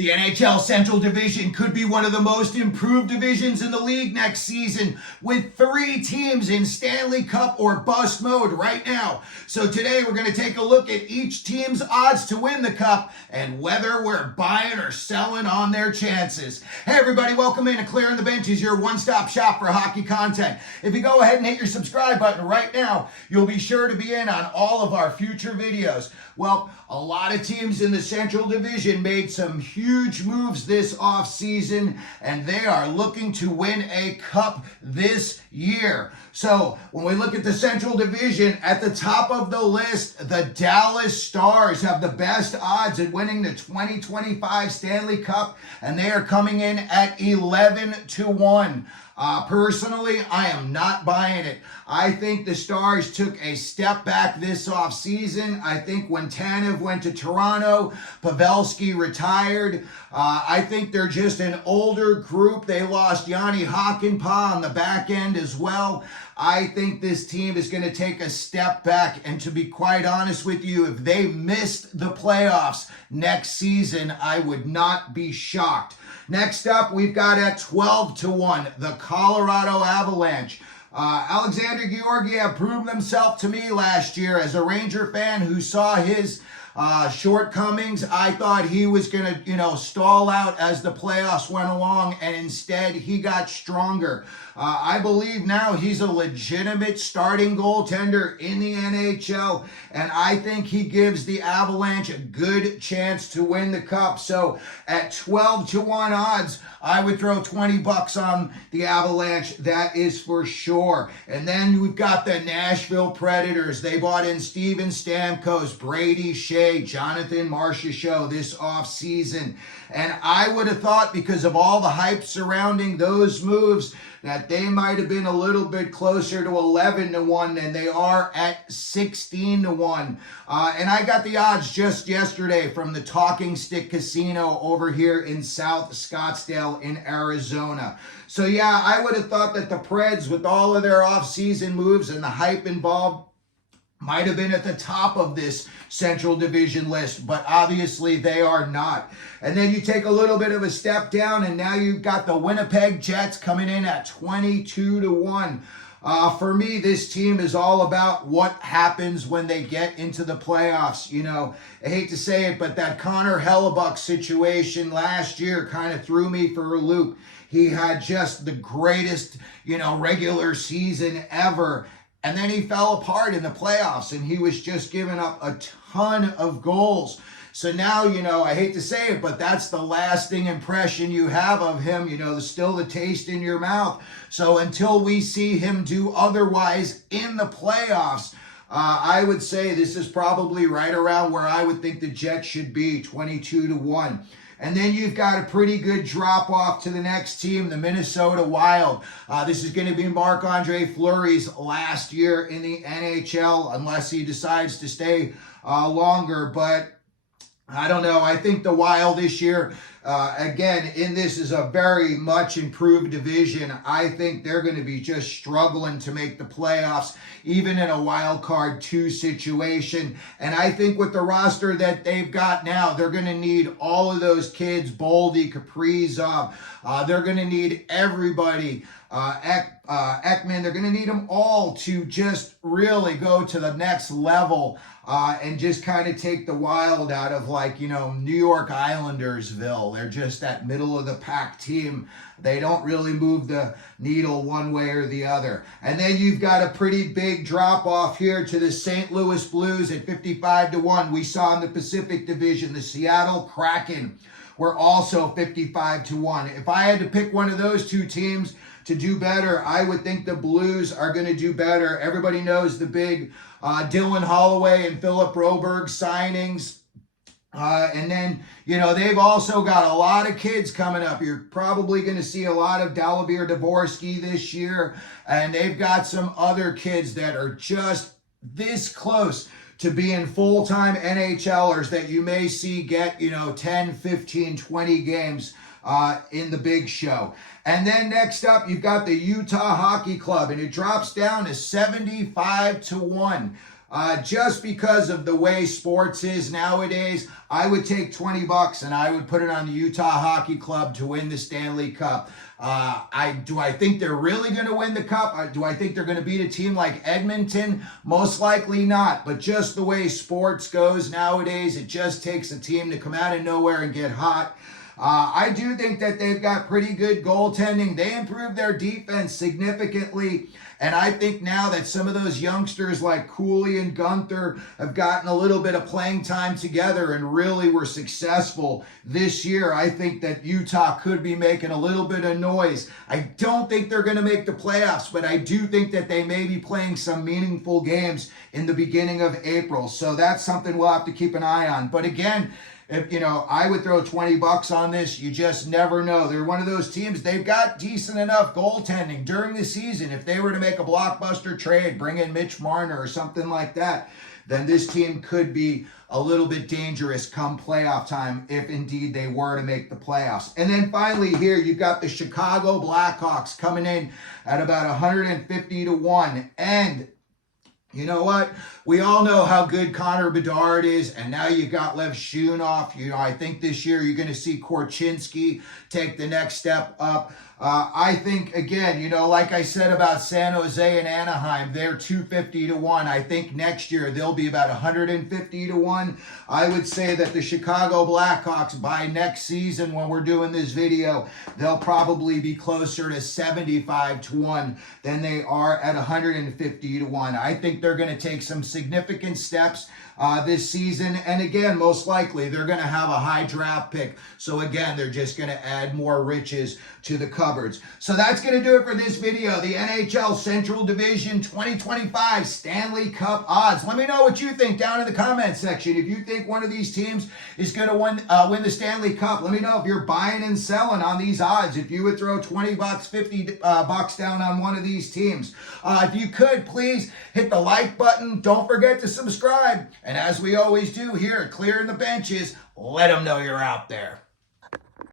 The NHL Central Division could be one of the most improved divisions in the league next season, with 3 teams in Stanley Cup or bust mode right now. So today we're going to take a look at each team's odds to win the Cup and whether we're buying or selling on their chances. Hey everybody, welcome in to Clearing the Benches, your one-stop shop for hockey content. If you go ahead and hit your subscribe button right now, you'll be sure to be in on all of our future videos. Well, a lot of teams in the Central Division made some huge moves this offseason, and they are looking to win a cup this year. So when we look at the Central Division, at the top of the list, the Dallas Stars have the best odds at winning the 2025 Stanley Cup, and they are coming in at 11-1. Personally, I am not buying it. I think the Stars took a step back this offseason. I think when Tanev went to Toronto, Pavelski retired. I think they're just an older group. They lost Yanni Hakanpää on the back end as well. I think this team is going to take a step back, and to be quite honest with you, if they missed the playoffs next season, I would not be shocked. Next up, we've got at 12-1, the Colorado Avalanche. Alexander Georgiev proved himself to me last year as a Ranger fan who saw his shortcomings. I thought he was going to, stall out as the playoffs went along, and instead he got stronger. I believe now he's a legitimate starting goaltender in the NHL, and I think he gives the Avalanche a good chance to win the Cup. So at 12-1 odds, I would throw $20 on the Avalanche, that is for sure. And then we've got the Nashville Predators. They bought in Steven Stamkos, Brady Shea, Jonathan Marchessault this offseason. And I would have thought, because of all the hype surrounding those moves, that they might have been a little bit closer to 11-1 than they are at 16-1. And I got the odds just yesterday from the Talking Stick Casino over here in South Scottsdale in Arizona. So yeah, I would have thought that the Preds, with all of their offseason moves and the hype involved, might have been at the top of this Central Division list, but obviously they are not. And then you take a little bit of a step down, and now you've got the Winnipeg Jets coming in at 22-1. For me, this team is all about what happens when they get into the playoffs. I hate to say it, but that Connor Hellebuck situation last year kind of threw me for a loop. He had just the greatest, regular season ever. And then he fell apart in the playoffs, and he was just giving up a ton of goals. So now, I hate to say it, but that's the lasting impression you have of him, still the taste in your mouth. So until we see him do otherwise in the playoffs, I would say this is probably right around where I would think the Jets should be, 22-1. And then you've got a pretty good drop-off to the next team, the Minnesota Wild. This is going to be Marc-Andre Fleury's last year in the NHL, unless he decides to stay longer. But I don't know. I think the Wild this year, again, in this is a very much improved division. I think they're going to be just struggling to make the playoffs, even in a wild card 2 situation. And I think with the roster that they've got now, they're going to need all of those kids, Boldy, Kaprizov. They're going to need everybody. Ekman, they're going to need them all to just really go to the next level and just kind of take the Wild out of New York Islandersville. They're just that middle of the pack team. They don't really move the needle one way or the other. And then you've got a pretty big drop off here to the St. Louis Blues at 55-1. We saw in the Pacific Division, the Seattle Kraken were also 55-1. If I had to pick one of those 2 teams to do better, I would think the Blues are going to do better. Everybody knows the big Dylan Holloway and Philip Broberg signings. And then, they've also got a lot of kids coming up. You're probably going to see a lot of Dalibor Dvorsky this year. And they've got some other kids that are just this close to being full-time NHLers that you may see get, 10, 15, 20 games in the big show. And then next up, you've got the Utah Hockey Club, and it drops down to 75-1. just because of the way sports is nowadays, I would take 20 bucks and I would put it on the Utah Hockey Club to win the Stanley Cup. Do I think they're really going to win the cup? Do I think they're going to beat a team like Edmonton? Most likely not. But just the way sports goes nowadays, it just takes a team to come out of nowhere and get hot. I do think that they've got pretty good goaltending. They improved their defense significantly. And I think now that some of those youngsters like Cooley and Gunther have gotten a little bit of playing time together and really were successful this year, I think that Utah could be making a little bit of noise. I don't think they're going to make the playoffs, but I do think that they may be playing some meaningful games in the beginning of April. So that's something we'll have to keep an eye on. But again, I would throw 20 bucks on this. You just never know. They're one of those teams, they've got decent enough goaltending during the season. If they were to make a blockbuster trade, bring in Mitch Marner or something like that, then this team could be a little bit dangerous come playoff time if indeed they were to make the playoffs. And then finally here, you've got the Chicago Blackhawks coming in at about 150 to 1. And you know what? We all know how good Connor Bedard is, and now you got Lev Shunov. I think this year you're going to see Korchinski take the next step up. I think, again, like I said about San Jose and Anaheim, they're 250 to 1. I think next year they'll be about 150 to 1. I would say that the Chicago Blackhawks, by next season when we're doing this video, they'll probably be closer to 75 to 1 than they are at 150 to 1. I think they're going to take some significant steps this season. And again, most likely they're going to have a high draft pick. So again, they're just going to add more riches to the cupboards. So that's going to do it for this video. The NHL Central Division 2025 Stanley Cup odds. Let me know what you think down in the comment section. If you think one of these teams is going to win the Stanley Cup, let me know if you're buying and selling on these odds. If you would throw 20 bucks, 50 bucks down on one of these teams. If you could, please hit the like button. Don't forget to subscribe. And as we always do here at Clearing the Benches, let them know you're out there.